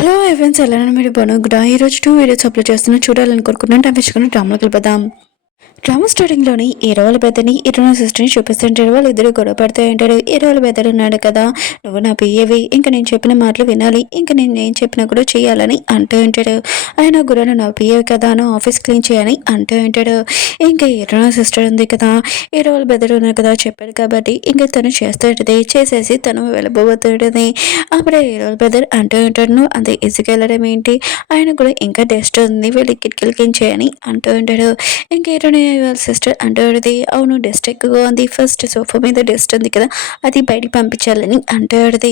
Hello ఎవరిన్స్ ఎలా మీరు బాగున్నా ఈరోజు 2 వీడియోస్ అప్లోడ్ చేస్తున్నా చూడాలని కోరుకుంటున్నాను. టైం వేసుకుని డ్రామాలోకి వెళ్ళిపోదాం. డ్రామా స్టార్టింగ్లోని హీరోల బెదర్ని హీరోయిన్ సిస్టర్ని చూపిస్తుంటాడు. వాళ్ళు ఇద్దరు గొడవ పడుతూ ఉంటాడు. హీరోల బెదర్ ఉన్నాడు కదా, నువ్వు నా పియ్యవి, ఇంకా నేను చెప్పిన మాటలు వినాలి, ఇంకా నేను ఏం చెప్పినా కూడా చేయాలని అంటూ ఉంటాడు. ఆయన కూడా నా పియ్యవి కదా, నువ్వు ఆఫీస్ క్లీన్ చేయని అంటూ ఉంటాడు. ఇంకా హీరోయిన్ సిస్టర్ ఉంది కదా, హీరోల బెదర్ ఉన్నారు కదా, చెప్పాడు కాబట్టి ఇంకా తను చేస్తూ ఉంటుంది. చేసేసి తను వెళ్ళబోతుంటుంది. అప్పుడే హీరోల బెదర్ అంటూ ఉంటాడు, నువ్వు అంత ఈజీగా వెళ్ళడం ఏంటి, ఆయన కూడా ఇంకా డస్ట్ ఉంది, వెళ్ళి కిటికీలు క్లీన్ చేయని అంటూ ఉంటాడు. ఇంకా వాళ్ళ సిస్టర్ అంటాడుది, అవును డస్ట్ ఎక్కువగా ఉంది, ఫస్ట్ సోఫా మీద డస్ట్ ఉంది కదా, అది బయటికి పంపించాలని అంటాడుది.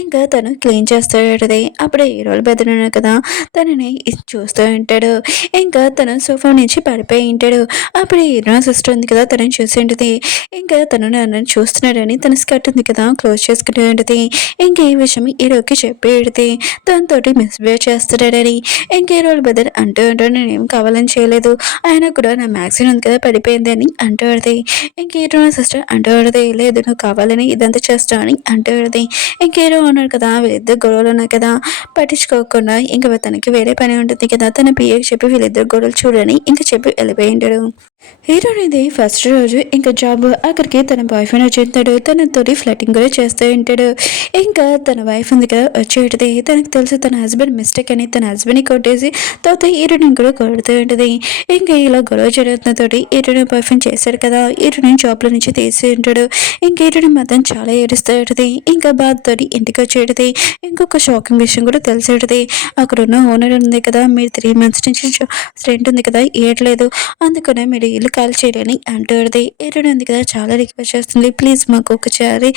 ఇంకా తను క్లీన్ చేస్తాడుది. అప్పుడే హీరోలు బెదరున్నాడు కదా, తనని చూస్తూ ఉంటాడు. ఇంకా తను సోఫా నుంచి పడిపోయి ఉంటాడు. అప్పుడు హీరో సిస్టర్ ఉంది కదా, తనని చూసి ఉంటుంది. ఇంకా తను నన్ను చూస్తున్నాడని తన స్కర్ట్ ఉంది కదా క్లోజ్ చేసుకుంటూ ఉంటుంది. ఇంకా ఈ విషయం హీరోకి చెప్పేది, దాంతో మిస్బిహేవ్ చేస్తాడని. ఇంకా హీరోలు బెదర్ అంటూ ఉంటాడు, నేనేం కావాలని చేయలేదు, ఆయన కూడా నా మ్యాక్సిన్ ఉంది కదా పడిపోయింది అని అంటాడుది. ఇంకేరో సిస్టర్ అంటాడుది, లేదు నువ్వు కావాలని ఇదంతా చేస్తావు అని అంటాడుది. ఇంకేరో ఉన్నాడు కదా, వీళ్ళిద్దరు గొడవలు ఉన్నాయి కదా, పట్టించుకోకుండా ఇంకా తనకి వేరే పని ఉంటుంది కదా, తన పిఏకి చెప్పి వీళ్ళిద్దరు గొడవలు చూడని ఇంకా చెప్పి వెళ్ళిపోయి ఉంటాడు. హీరోనిది ఫస్ట్ రోజు ఇంకా జాబ్, అక్కడికి తన బాయ్ ఫ్రెండ్ వచ్చేస్తాడు. తనతోటి ఫ్లటింగ్ కూడా చేస్తూ ఉంటాడు. ఇంకా తన వైఫ్ ఉంది కదా వచ్చేటది, తనకు తెలుసు తన హస్బెండ్ మిస్టేక్ అని తన హస్బెండ్ని కొట్టేసి తర్వాత హీరోని కూడా కొడుతూ ఉంటుంది. ఇంకా ఇలా గొడవ జరుగుతున్న తోటి హీరోని బాయ్ ఫ్రెండ్ చేశాడు కదా, హీరోని జాబ్లో నుంచి తీసి ఉంటాడు. ఇంకా హీరోని మాత్రం చాలా ఏడుస్తూ ఉంటుంది. ఇంకా బాధతోటి ఇంటికి వచ్చేటది. ఇంకొక షాకింగ్ విషయం కూడా తెలిసేటది, అక్కడ ఉన్న ఓనర్ ఉంది కదా, మీరు 3 months నుంచి రెంట్ ఉంది కదా ఇవ్వట్లేదు, అందుకనే మీరు ఇల్లు కాల్ చేయడని అంటుంది. హీరోయిన్ ఉంది కదా చాలా రిక్వెస్ట్ చేస్తుంది, ప్లీజ్ మాకు ఒకసారి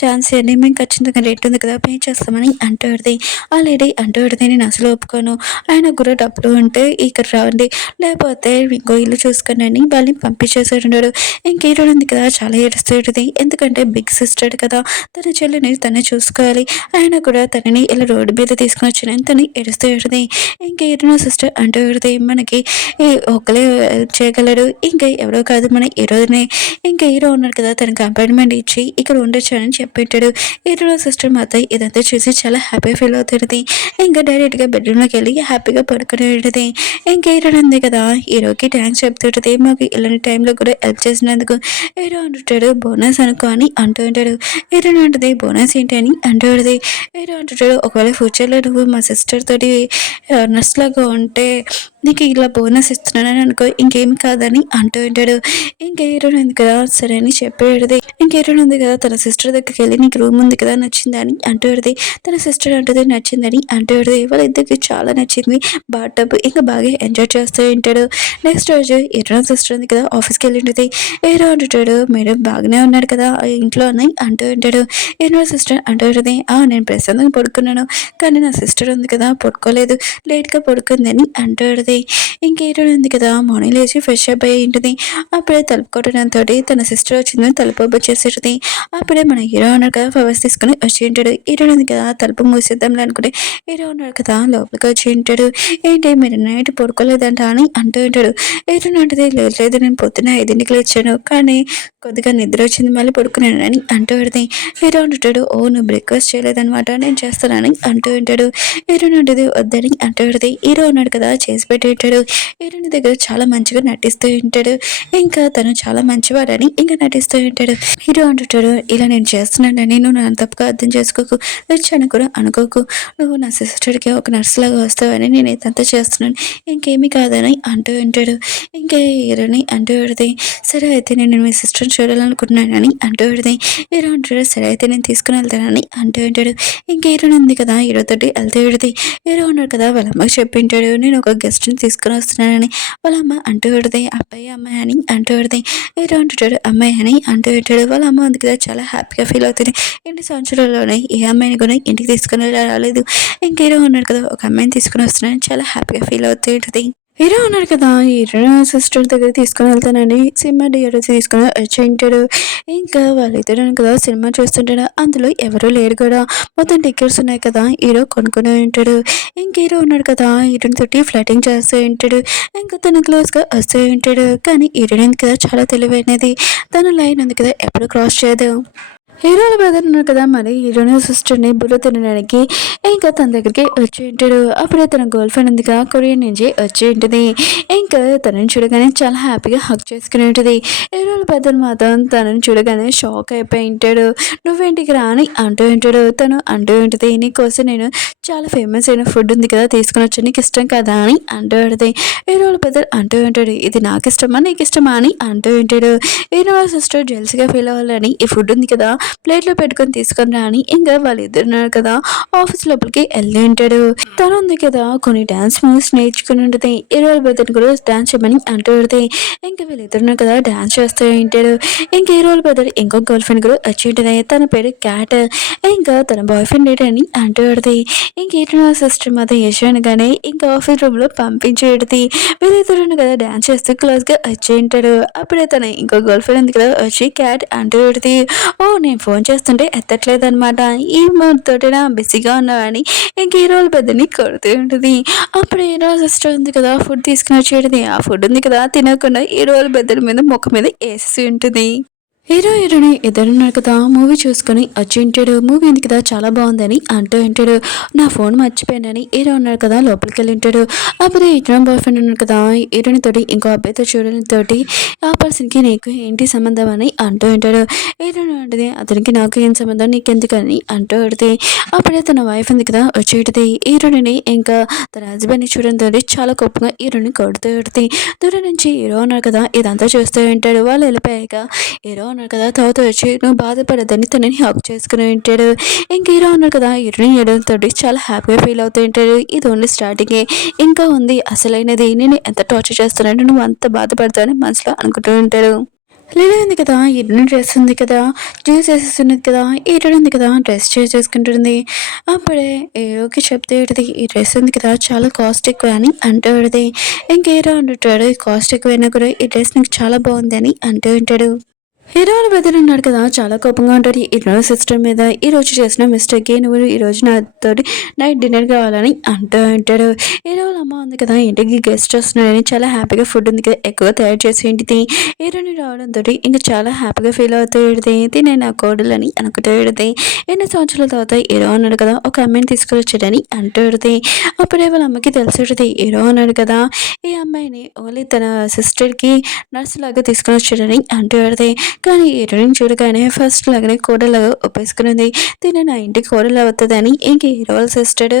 ఛాన్స్ ఇవ్వండి, మేము ఖచ్చితంగా రెంట్ ఉంది కదా పే చేస్తామని అంటుంది. ఆ లేడీ అంటుంది, నేను అసలు ఒప్పుకోను, ఆయన కూడా డబ్బులు ఉంటే ఇక్కడ రావండి, లేకపోతే ఇంకో ఇల్లు చూసుకుని అని వాళ్ళని పంపించేసాడు. ఇంక హీరోయిన్ ఉంది కదా చాలా ఏడుస్తుంది, ఎందుకంటే బిగ్ సిస్టర్ కదా, తన చెల్లిని తనే చూసుకోవాలి, ఆయన కూడా తనని ఇలా రోడ్డు మీద తీసుకుని వచ్చిన తను ఏడుస్తూ ఉంటుంది. ఇంక హీరోయిన్ సిస్టర్ అంటుంది, మనకి ఒకలే చేయగలడు, ఇంకా ఎవరో కాదు మన హీరోనే, ఇంకా హీరో ఉన్నాడు కదా తనకు అపాయింట్మెంట్ ఇచ్చి ఇక్కడ ఉండొచ్చానని చెప్పిట్టాడు. హీరో సిస్టర్ మాత్రం ఇదంతా చూసి చాలా హ్యాపీ ఫీల్ అవుతుంది. ఇంకా డైరెక్ట్గా బెడ్రూమ్లోకి వెళ్ళి హ్యాపీగా పడుకుని ఉంటుంది. ఇంకా హీరో ఉంది కదా హీరోకి థ్యాంక్స్ చెప్తుంటుంది, మాకు ఇలాంటి టైంలో కూడా హెల్ప్ చేసినందుకు. హీరో అంటుంటాడు, బోనస్ అనుకో అని అంటూ ఉంటాడు. హీరో అంటుంది, బోనస్ ఏంటి అని అంటుంది. హీరో అంటుంటాడు, ఒకవేళ ఫ్యూచర్లో నువ్వు మా సిస్టర్ తోటి నర్స్ లాగా ఉంటే నీకు ఇలా బోనస్ ఇస్తున్నానని అనుకో, ఇంకేం కాదని అంటూ ఉంటాడు. ఇంకా హీరోయిన్ ఉంది కదా సరే అని చెప్పేది. ఇంక హీరోయిన్ ఉంది కదా తన సిస్టర్ దగ్గరికి వెళ్ళి, నీకు రూమ్ ఉంది కదా నచ్చిందని అంటుంది. తన సిస్టర్ అంటుంది నచ్చిందని అంటుంది. వాళ్ళిద్దరికి చాలా నచ్చింది బాత్ టబ్, ఇంకా బాగా ఎంజాయ్ చేస్తూ ఉంటాడు. నెక్స్ట్ రోజు హీరోయిన్ సిస్టర్ ఉంది కదా ఆఫీస్కి వెళ్ళి ఉంటుంది. హీరో అంటుంటాడు, మేడం బాగానే ఉన్నాడు కదా ఆ ఇంట్లో అని అంటూ ఉంటాడు. హీరోయిన్ సిస్టర్ అంటుంది, నేను ప్రశాంతంగా పడుకున్నాను, కానీ నా సిస్టర్ ఉంది కదా పడుకోలేదు, లేట్గా పడుకుందని అంటుంది. ఇంక హీరోయిన్ ఉంది కదా మార్నింగ్ లేచి ఫ్రెష్ అప్ అయ్యి ఉంటుంది. అప్పుడే తలుపు కొట్టడంతో తన సిస్టర్ వచ్చిందని తలుపు ఓపెన్ చేసేది. అప్పుడే మన హీరో ఉన్నాడు కదా ఫ్లవర్స్ తీసుకుని వచ్చి ఉంటాడు. హీరోయిన్ ఉంది కదా తలుపు మూసేద్దాం అనుకుంటే హీరో ఉన్నాడు కదా లోపలికి వచ్చి ఉంటాడు. ఏంటి మీరు నైట్ పడుకోలేదంట అని అంటూ ఉంటాడు. హీరోయిన్ అంటది, లేదు నేను పొద్దున్న 5ంటికి లేచాను, కానీ కొద్దిగా నిద్ర వచ్చింది మళ్ళీ పడుకున్నాను అని అంటూ ఉంటుంది. హీరో అంటాడు, ఓ నువ్వు బ్రేక్ఫాస్ట్ చేయలేదనమాట, నేను చేస్తానని అంటూ ఉంటాడు. హీరోయిన్ అంటది వద్దని అంటూ ఉంటుంది. హీరో ఉన్నాడు కదా చేసి పెట్టి ఉంటాడు. హీరోయిన్ దగ్గర చాలా మంచిగా నటిస్తూ ఉంటాడు. ఇంకా తను చాలా మంచివాడని ఇంకా నటిస్తూ ఉంటాడు. హీరో అంటుంటాడు, ఇలా నేను చేస్తున్నానని నువ్వు నన్ను తప్పుగా అర్థం చేసుకోకు, వచ్చాను కూడా అనుకోకు, నువ్వు నా సిస్టర్కి ఒక నర్స్ లాగా వస్తావని నేను ఇదంతా చేస్తున్నాను, ఇంకేమీ కాదని అంటూ ఉంటాడు. ఇంకా హీరోని అంటూ ఉంటుంది, సరే అయితే నేను మీ సిస్టర్ని చూడాలనుకుంటున్నానని అంటూ ఉంటుంది. హీరో అంటాడు, సరే అయితే నేను తీసుకుని వెళ్తానని అంటూ ఉంటాడు. ఇంకా హీరోయిన్ ఉంది కదా హీరోతోటి వెళ్తూ ఉంటుంది. హీరో ఉన్నాడు కదా వాళ్ళ అమ్మకి చెప్పింటాడు, నేను ఒక గెస్ట్ని తీసుకుని వస్తున్నానని. వాళ్ళ అమ్మ అంటూ ఉంటుంది, అబ్బాయి అమ్మాయి అని అంటూ ఉంటుంది. హీరో అంటుంటాడు, అమ్మాయి అని అంటూ ఉంటాడు. వాళ్ళ అమ్మ ఉంది కదా చాలా హ్యాపీగా ఫీల్ అవుతుంది. 2 సంవత్సరాల్లోనే ఏ అమ్మాయిని కూడా ఇంటికి తీసుకుని రాలేదు, ఇంక హీరో ఉన్నాడు కదా ఒక అమ్మాయిని తీసుకుని వస్తున్నానని చాలా హ్యాపీగా ఫీల్ అవుతూ ఉంటుంది. హీరో ఉన్నాడు కదా హీరో సిస్టర్ దగ్గర తీసుకుని వెళ్తానని సినిమా థియేటర్ తీసుకుని వచ్చేంటాడు. ఇంకా వాళ్ళిద్దరు కదా సినిమా చూస్తుంటాడు, అందులో ఎవరూ లేరు కూడా, మొత్తం టికెట్స్ ఉన్నాయి కదా హీరో కొనుక్కుని ఉంటాడు. ఇంక హీరో ఉన్నాడు కదా హీరోయిన్ తోటి ఫ్లటింగ్ చేస్తూ ఉంటాడు. ఇంకా తన క్లోజ్గా వస్తూ ఉంటాడు. కానీ హీరోయిన్ కదా చాలా తెలివైనది, తన లైన్ ఉంది కదా ఎప్పుడు క్రాస్ చేయదు. హీరోల బ్రదర్ ఉన్నారు కదా, మరి హీరోయిన్ సిస్టర్ని బుర్ర తినడానికి ఇంకా తన దగ్గరికి వచ్చి ఉంటాడు. అప్పుడే తన గర్ల్ ఫ్రెండ్ ఉందిగా కొరియన్ నుంచి వచ్చి ఉంటుంది. ఇంకా తనని చూడగానే చాలా హ్యాపీగా హక్ చేసుకుని ఉంటుంది. హీరోల బ్రదర్ మాత్రం తనని చూడగానే షాక్ అయిపోయి ఉంటాడు. నువ్వేంటికి రా అని అంటూ ఉంటాడు. తను అంటూ ఉంటుంది, నీకోసం నేను చాలా ఫేమస్ అయిన ఫుడ్ ఉంది కదా తీసుకుని వచ్చి నీకు ఇష్టం కదా అని అంటూ ఉంటుంది. హీరోల బ్రదర్ అంటూ ఉంటాడు, ఇది నాకు ఇష్టమా నీకు ఇష్టమా అని అంటూ ఉంటాడు. హీరోల సిస్టర్ జెల్స్గా ఫీల్ అవ్వాలని ఈ ఫుడ్ ఉంది కదా ప్లేట్లో పెట్టుకొని తీసుకొని రా అని ఇంకా వాళ్ళిద్దరు ఉన్నారు కదా ఆఫీస్ లోపలికి వెళ్ళి ఉంటాడు. తను ఉంది కదా కొన్ని డాన్స్ మూవ్స్ నేర్చుకుని ఉంటుంది. హీరోల బ్రదర్ కూడా డాన్స్ చేయమని అంటూ ఉంటుంది. ఇంకా వీళ్ళిద్దరు ఉన్నారు కదా డాన్స్ చేస్తూ ఉంటాడు. ఇంకా హీరోల బ్రదర్ ఇంకో గర్ల్ ఫ్రెండ్ కూడా వచ్చి ఉంటుంది. తన పేరు క్యాట్. ఇంకా తన బాయ్ ఫ్రెండ్ ఏంటని అంటూ ఉంటుంది. ఇంకేంటో సిస్టర్ మాత్రం యశానుగానే ఇంకా ఆఫీస్ రూమ్లో పంపించి పెడితే వీళ్ళిద్దరు కదా డాన్స్ చేస్తూ క్లోజ్గా వచ్చి ఉంటాడు. అప్పుడే తన ఇంకో గర్ల్ ఫ్రెండ్ ఉంది కదా వచ్చి క్యాట్ అంటూ పెడితే, ఓ నేను ఫోన్ చేస్తుంటే ఎత్తట్లేదు అనమాట, ఈ తోటినా బిజీగా ఉన్నావని ఇంక హీరోల పెద్దని కొడుతూ ఉంటుంది. అప్పుడు హీరో సిస్టర్ ఉంది కదా ఫుడ్ తీసుకుని వచ్చేది. ఆ ఫుడ్ ఉంది కదా తినకుండా హీరోల పెద్దల మీద ముఖం మీద వేసి ఉంటుంది. హీరో హీరోని ఇద్దరున్నారు కదా మూవీ చూసుకొని వచ్చి ఉంటాడు. మూవీ ఉంది కదా చాలా బాగుందని అంటూ ఉంటాడు. నా ఫోన్ మర్చిపోయానని హీరో ఉన్నారు కదా లోపలికి వెళ్ళి ఉంటాడు. అప్పుడు హీరో బాయ్ ఫ్రెండ్ ఉన్నారు కదా హీరోని తోటి ఇంకో అబ్బాయితో చూడని తోటి ఆ పర్సన్కి నీకు ఏంటి సంబంధం అని అంటూ ఉంటాడు. హీరో అంటే అతనికి నాకు ఏం సంబంధం నీకెందుకని అంటూ ఉంటుంది. అప్పుడే తన వైఫ్ ఉంది కదా వచ్చేటిది. హీరోని ఇంకా తన హస్బెండ్ని చూడని తోటి చాలా కోపంగా హీరోని కొడుతూ ఉంటుంది. దూరం నుంచి హీరో ఉన్నారు కదా ఇదంతా చూస్తూ ఉంటాడు. వాళ్ళు వెళ్ళిపోయాక హీరో ఉన్నారు కదా తర్వాత వచ్చి నువ్వు బాధపడద్దని తనని హక్ చేసుకుని ఉంటాడు. ఇంక హీరో ఉన్నారు కదా హీరోయిన్ ఏడంతో చాలా హ్యాపీగా ఫీల్ అవుతూ ఉంటాడు. ఇది ఓన్లీ స్టార్టింగే, ఇంకా ఉంది అసలైనది, నేను ఎంత టార్చర్ చేస్తానంటే నువ్వు అంత బాధపడతావని మనసులో అనుకుంటూ ఉంటాడు. లీలా ఉంది కదా హీరోయిన్ డ్రెస్ ఉంది కదా జ్యూస్ వేసేస్తున్నది కదా హీరోయిన్ ఉంది కదా డ్రెస్ చేసుకుంటుంది. అప్పుడే హీరోకి చెప్తే ఈ డ్రెస్ ఉంది కదా చాలా కాస్ట్ ఎక్కువ అని అంటూ ఉంటుంది. ఇంక హీరో అంటుంటాడు కాస్ట్ ఎక్కువైనా కూడా ఈ డ్రెస్ నీకు చాలా బాగుంది అని అంటూ ఉంటాడు. హీరోల బ్రదర్ ఉన్నాడు కదా చాలా కోపంగా ఉంటాడు హీరో సిస్టర్ మీద. ఈ రోజు చేసిన మిస్టేక్కి నువ్వు ఈ రోజు నాతో నైట్ డిన్నర్ కావాలని అంటూ ఉంటాడు. హీరోల అమ్మ ఉంది కదా ఇంటికి గెస్ట్ వస్తున్నాడని చాలా హ్యాపీగా ఫుడ్ ఉంది కదా ఎక్కువ తయారు చేసి ఇంటిది హీరోని రావడంతో ఇంకా చాలా హ్యాపీగా ఫీల్ అవుతూ ఉంటుంది. తినే నా కోడలు అని అనుకుంటూ ఉంటుంది. ఎన్ని సంవత్సరాల తర్వాత హీరో అన్నాడు కదా ఒక అమ్మాయిని తీసుకొచ్చాడని అంటూ ఉంటుంది. అప్పుడే వాళ్ళ అమ్మకి తెలిసి హీరో అన్నాడు కదా ఈ అమ్మాయిని ఓన్లీ తన సిస్టర్కి నర్స్ లాగా తీసుకొని వచ్చాడని అంటూ ఉంటుంది. కానీ హీరోయిన్ చూడగానే ఫస్ట్ లాగానే కోడలాగా ఒప్పేసుకున్నది. తిన నా ఇంటికి కోడలు అవుతుందని ఇంక హీరో వాళ్ళ సిస్టర్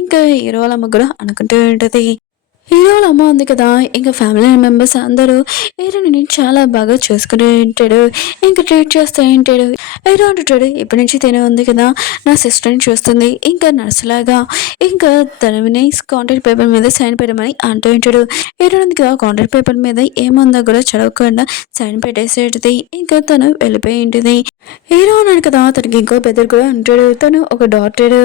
ఇంకా హీరో వాళ్ళ అమ్మ కూడా అనుకుంటూ ఉంటుంది. హీరోల అమ్మ ఉంది కదా ఇంకా ఫ్యామిలీ మెంబర్స్ అందరూ హీరోని చాలా బాగా చూసుకుంటూ ఉంటాడు. ఇంకా ట్రీట్ చేస్తూ ఉంటాడు. హీరో అంటుంటాడు ఇప్పటి నుంచి తినే ఉంది కదా నా సిస్టర్ని చూస్తుంది ఇంకా నర్సులాగా ఇంకా తనని కాంట్రాక్ట్ పేపర్ మీద సైన్ పెట్టమని అంటూ ఉంటాడు. హీరో ఉంది కదా కాంట్రాక్ట్ పేపర్ మీద ఏముందో కూడా చదవకుండా సైన్ పెట్టేసేది. ఇంకా తను వెళ్ళిపోయి ఉంటుంది. హీరో ఉన్నాడు కదా తనకి ఇంకో బెదర్ కూడా ఉంటాడు. తను ఒక డాక్టర్.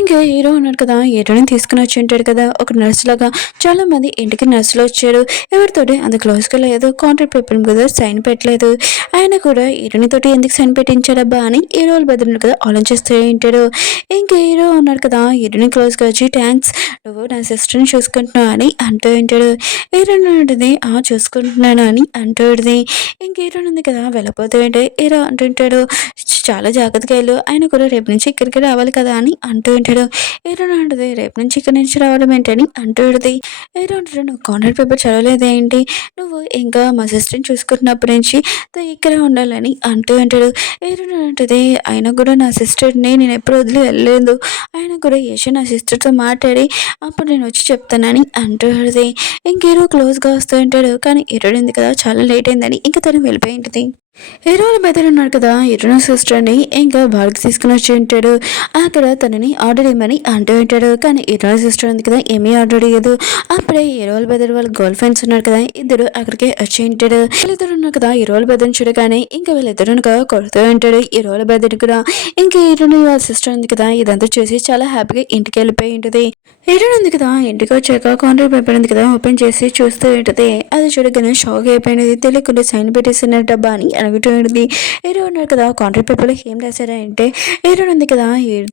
ఇంకా హీరో ఉన్నాడు కదా హీరోని తీసుకుని వచ్చి ఉంటాడు కదా ఒక నర్సు లాగా. చాలా మంది ఇంటికి నర్సులు వచ్చారు. ఎవరితోటి అంత క్లోజ్గా లేదు. కాంట్రాక్ట్ పేపర్ మీద సైన్ పెట్టలేదు. ఆయన కూడా హీరోని తోటి ఎందుకు సైన్ పెట్టించాడబ్బా అని హీరోలు బెదిరినాడు కదా ఆలోచిస్తూ ఉంటాడు. ఇంకా హీరో ఉన్నాడు కదా హీరోని క్లోజ్గా వచ్చి థ్యాంక్స్ నువ్వు నా సిస్టర్ని చూసుకుంటున్నావు అని అంటూ ఉంటాడు. హీరో ఉంటుంది చూసుకుంటున్నాను అని అంటూ ఉంటుంది. ఇంక హీరో ఉంది కదా వెళ్ళిపోతూ ఉంటే హీరో అంటుంటాడు చాలా జాగ్రత్తగా వెళ్ళు ఆయన కూడా రేపు నుంచి ఇక్కడికి రావాలి కదా అని అంటూ ఉంటాడు. హీరో అంటుంది రేపు నుంచి ఇక్కడి నుంచి రావడం ఏంటని అంటూ ఉంటుంది. హీరో అంటాడు నువ్వు కాంట్రాక్ట్ పేపర్ చదవలేదు ఏంటి, నువ్వు ఇంకా మా సిస్టర్ని చూసుకుంటున్నప్పటి నుంచి ఇక్కడే ఉండాలని అంటూ ఉంటాడు. హీరో అంటుంది ఆయన కూడా నా సిస్టర్ని నేను ఎప్పుడు వదిలి వెళ్ళలేదు, ఆయన కూడా యశ్ నా సిస్టర్తో మాట్లాడి అప్పుడు నేను వచ్చి చెప్తానని అంటూ ఉంటుంది. ఇంక హీరో క్లోజ్గా వస్తూ ఉంటాడు. కానీ హీరో ఉంది కదా చాలా లేట్ అయిందని ఇంకా తను వెళ్ళిపోయి ఉంటుంది. హీరోల బెదర్ ఉన్నాడు కదా హీరోయిన్ సిస్టర్ని ఇంకా బార్కి తీసుకుని వచ్చి ఉంటాడు. అక్కడ తనని ఆర్డర్ ఇవ్వమని అంటూ ఉంటాడు. కానీ హీరోయిన్ సిస్టర్ ఉంది కదా ఏమీ ఆర్డర్ ఇవ్వదు. అప్పుడే హీరోల బెదర్ వాళ్ళ గర్ల్ ఫ్రెండ్స్ ఉన్నారు కదా ఇద్దరు అక్కడికి వచ్చి ఉంటాడు. వీళ్ళిద్దరు ఉన్నారు కదా హీరోల బెదర్ని చూడగానే ఇంకా వీళ్ళిద్దరు కదా కొడుతూ ఉంటాడు. హీరోల బెదర్ కూడా ఇంకా హీరోయిన్ వాళ్ళ సిస్టర్ ఉంది కదా ఇదంతా చూసి చాలా హ్యాపీగా ఇంటికి వెళ్ళిపోయి ఉంటుంది. హీరోయిన్ ఉంది కదా ఇంటికి వచ్చాక కాంట్రాక్ట్ పేపర్ ఉంది కదా ఓపెన్ చేసి చూస్తూ ఉంటుంది. అది చూడగానే షాక్ అయిపోయినది. తెలియకుండా సైన్ పెట్టేసిన డబ్బా అని అనుకుంటుంది. హీరో ఉన్నారు కదా కాంట్రాక్ట్ పేపర్లో ఏం రాశారంటే హీరోయిన్ ఉంది కదా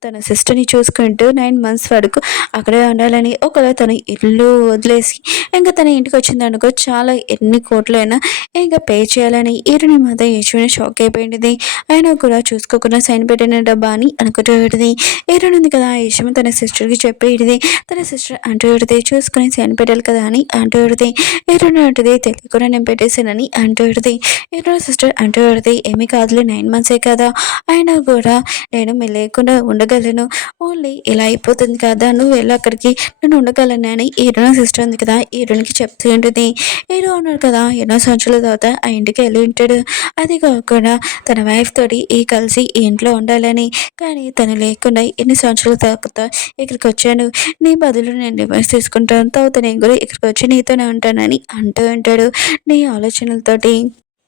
తన సిస్టర్ని చూసుకుంటూ 9 months వరకు అక్కడే ఉండాలని ఒకవేళ తన ఇల్లు వదిలేసి ఇంకా తన ఇంటికి వచ్చిందనుకో చాలా ఎన్ని కోట్లైనా ఇంకా పే చేయాలని హీరోయిన్ మాత్రం యశ్విని షాక్ అయిపోయింది. అయినా కూడా చూసుకోకుండా సైన్ పెట్టిన డబ్బా అని అనుకుంటూ ఉంటుంది. హీరోయిన్ ఉంది కదా ఆ విషయం తన సిస్టర్కి చెప్పేది. తన సిస్టర్ అంటూ ఉంటుంది చూసుకొని సైన్ పెట్టాలి కదా అని అంటూ ఉంటుంది. హీరోయిన్ ఉంటుంది తెలియకుండా నేను పెట్టేశానని అంటూ ఉంటుంది. హీరోయిన్ సిస్టర్ అంటూ ఉంటుంది ఏమీ కాదులే 9 months కదా అయినా కూడా నేను మీ లేకుండా ఉండగలను. ఓన్లీ ఇలా అయిపోతుంది కదా నువ్వు వెళ్ళి అక్కడికి నేను ఉండగలను అని హీరోయిన్ సిస్టర్ ఉంది కదా హీరోయిన్కి చెప్తూ ఉంటుంది. హీరో ఉన్నాడు కదా ఎన్నో సంవత్సరాల తర్వాత ఆ ఇంటికి వెళ్ళి ఉంటాడు. అది కాకుండా తన వైఫ్ తోటి కలిసి ఈ ఇంట్లో ఉండాలని. కానీ తను లేకుండా ఎన్ని సంవత్సరాల తర్వాత ఇక్కడికి వచ్చాను. నీ బదులు నేను డివోర్స్ తీసుకుంటాను. తర్వాత నేను కూడా ఇక్కడికి వచ్చి నీతోనే ఉంటానని అంటూ ఉంటాడు నీ ఆలోచనలతోటి.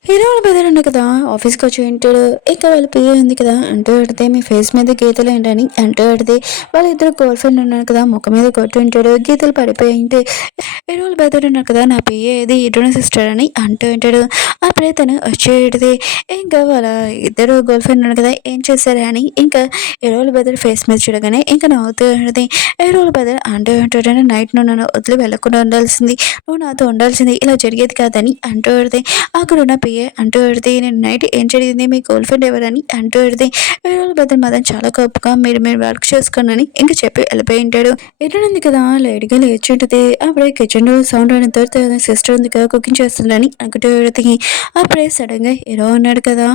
హీరో వాళ్ళ బ్రదర్ ఉండు కదా ఆఫీస్కి వచ్చి ఉంటాడు. ఇంకా వాళ్ళ పిల్ల ఉంది కదా అంటూ పెడితే మీ ఫేస్ మీద గీతలు ఏంటని అంటూ పెడితే వాళ్ళిద్దరు గర్ల్ ఫ్రెండ్ ఉన్నారు కదా ముఖం మీద కొట్టి ఉంటాడు గీతలు పడిపోయి ఉంటే హీరో వాళ్ళ బ్రదర్ ఉన్నారు కదా నా పియ్య ఏది హీరోయిన్ సిస్టర్ అని అంటూ ఉంటాడు. అప్పుడే తను వచ్చేది ఇంకా వాళ్ళ ఇద్దరు గర్ల్ ఫ్రెండ్ ఉన్నారు కదా ఏం చేశారు అని ఇంకా హీరో వాళ్ళ బ్రదర్ ఫేస్ మీద చూడగానే ఇంకా నవ్వుతూ ఉంటుంది. హీరో వాళ్ళ బ్రదర్ అంటూ ఉంటాడు నైట్ నువ్వు నన్ను వదిలి వెళ్ళకుండా ఉండాల్సింది, నువ్వు నాతో ఉండాల్సింది, ఇలా జరిగేది కాదని అంటూ పెడితే అక్కడున్న పిఏ అంటూ పెడితే నేను నైట్ ఏం జరిగింది మీ గర్ల్ ఫ్రెండ్ ఎవరని అంటూ పెడితే వేరే బద్దలు మాత్రం చాలా గొప్పగా మీరు మీరు వర్క్ చేసుకోనని ఇంకా చెప్పి వెళ్ళిపోయి ఉంటాడు. ఎట్లుంది కదా లేడీగా లేచి ఉంటుంది. అప్పుడే కిచెన్లో సౌండ్ అయిన తర్వాత సిస్టర్ ఉంది కదా కుకింగ్ చేస్తుందని అనుకుంటూ పెడితే అప్పుడే సడన్గా హీరో ఉన్నాడు కదా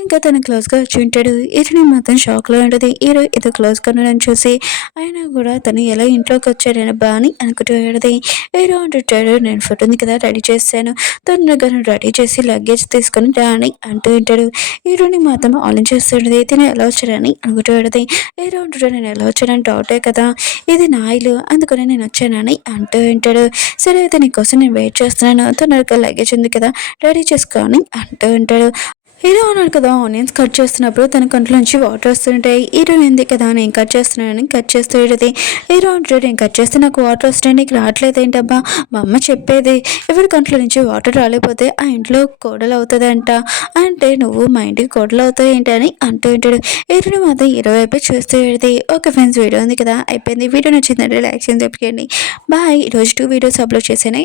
ఇంకా తను క్లోజ్గా వచ్చి ఉంటాడు. ఇతని మాత్రం షాక్లో ఉంటుంది. హీరో ఇది క్లోజ్గా ఉన్నాడని చూసి అయినా కూడా తను ఎలా ఇంట్లోకి వచ్చాడని బాని అనుకుంటూ పెడితే హీరో అంటుంటాడు నేను ఫుడ్ ఉంది కదా రెడీ చేశాను, తొందరగా రెడీ చేసి లగేజ్ తీసుకొని రా అని అంటూ ఉంటాడు. హీరోని మాత్రం ఆలోచిస్తుండేది తిని ఎలా వచ్చాడని అనుకుంటూ పెడితే హీరో అంటాడు నేను ఎలా వచ్చానని డౌటే కదా, ఇది నా ఇల్లు అందుకని నేను వచ్చానని అంటూ ఉంటాడు. సరే అయితే నీకోసం నేను వెయిట్ చేస్తున్నాను, తొందరగా లగేజ్ ఉంది కదా రెడీ చేసుకొని అంటూ ఉంటాడు. హీరో అన్నాడు కదా ఆనియన్స్ కట్ చేస్తున్నప్పుడు తన కంట్లోంచి వాటర్ వస్తుంటాయి. హీరో ఏంది కదా నేను కట్ చేస్తున్నానని కట్ చేస్తూ ఉంటుంది. హీరో అంటాడు నేను కట్ చేస్తే నాకు వాటర్ వస్తున్నాయి నీకు రావట్లేదు ఏంటబ్బా, మా అమ్మ చెప్పేది ఎవరి కంట్లో నుంచి వాటర్ రాలేకపోతే ఆ ఇంట్లో కోడలు అవుతుందంట, అంటే నువ్వు మా ఇంటికి కోడలు అవుతావు ఏంటి అని అంటూ ఉంటాడు. హీరోని మాత్రం హీరో వైపు చూస్తూ ఉంటుంది. ఓకే ఫ్రెండ్స్ వీడియో ఉంది కదా అయిపోయింది. వీడియో నచ్చిందంటే లైక్ చేయండి. బాయ్. ఈరోజు 2 వీడియోస్ అప్లోడ్ చేశాను.